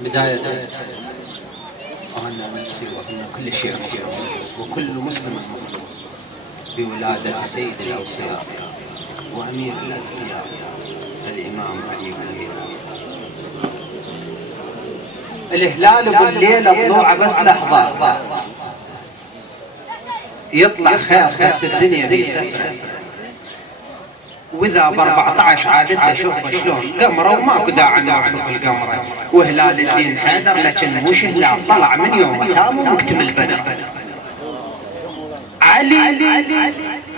بداية أهنأ نفسي وأهنأ كل شيء مخلص وكل مسلم مخلص بولادة سيد الأوصياء وأمير الأتقياء الإمام علي بن أبي طالب. الهلال بالليل طلوعه بس لحظات، يطلع خير بس الدنيا ذي سفرة، وإذا ب14 عادته شوف شلون قمرة وماكو داعي نوصف القمرة، وهلال الدين حيدر لكن مش هلال، طلع من يوم تام ومكتمل بدر. علي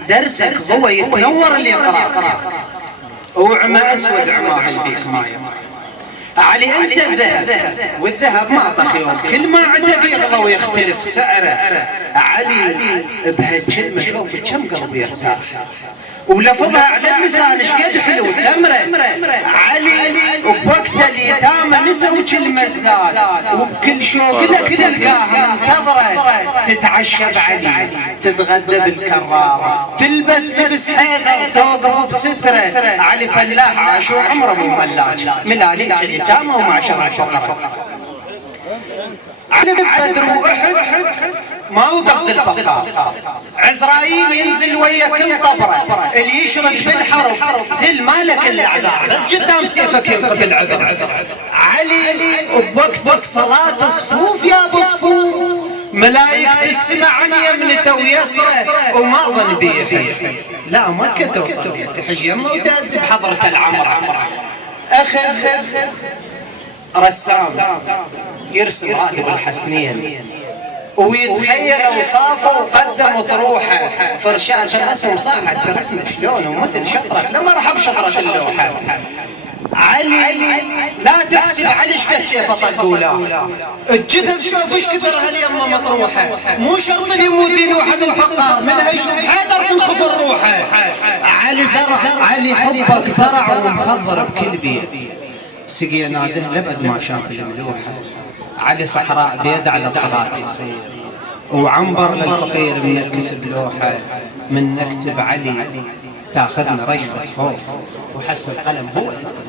درسك هو يتنور اللي يقرأ، وعمى أسود عماه البيك ما يمر. علي أنت الذهب والذهب ما طخ يوم، كل ما عندك يغلى ويختلف سعره. علي بهالكلمة شوف كم قلب يرتاح، ولفظها على اللسان شقد حلو ثمره. علي وبوقت اليتامى نسوا كلمة زاد، وبكل شوق لك تلقاها منتظرة، تتعشى بعلي تتغدى بالكرارة، تلبس لبس حيدر توقف بستره. علي فلاح عاش وعمره مو ملاج، ملاليك اليتامى ومعشر الفقراء. علي بدر وأحد ما وقف الفقار، عزرائيل ينزل ويا كل طبره، اللي يشرد بالحرب ذل مالك الاعذار، بس قدام سيفك ينقب العذر. علي بوقت الصلاة صفوف يا ابو صفوف، ملايكة السماء عن يمنته ويسره، وما ظن بيه لا مكة توصل تحج يمه وتأدي بحضرة العمر. اخذ رسام يرسم راتب الحسنين ويتخيل اوصافه وقدم طروحه، فرشات الرسم صاعد برسمه شلون ومثل شطرك لما رحب شطرة اللوحه. علي لا تحسب علي ايش كسيفه طقوله، الجثث شوف ايش كثر هاليمه مطروحه، مو شرط يموت واحد الفقار منها يشوف حيدر تنخف الروحه. علي زرع، علي حبك زرع ومخضر بكل بيت، سقي ناده لبد ما شاف الملوحه. علي صحراء بيد على الطغاة يصير، وعنبر للفقير من الكسب لوحه. من نكتب علي تاخذنا رجفة خوف، وحس القلم هو تكتب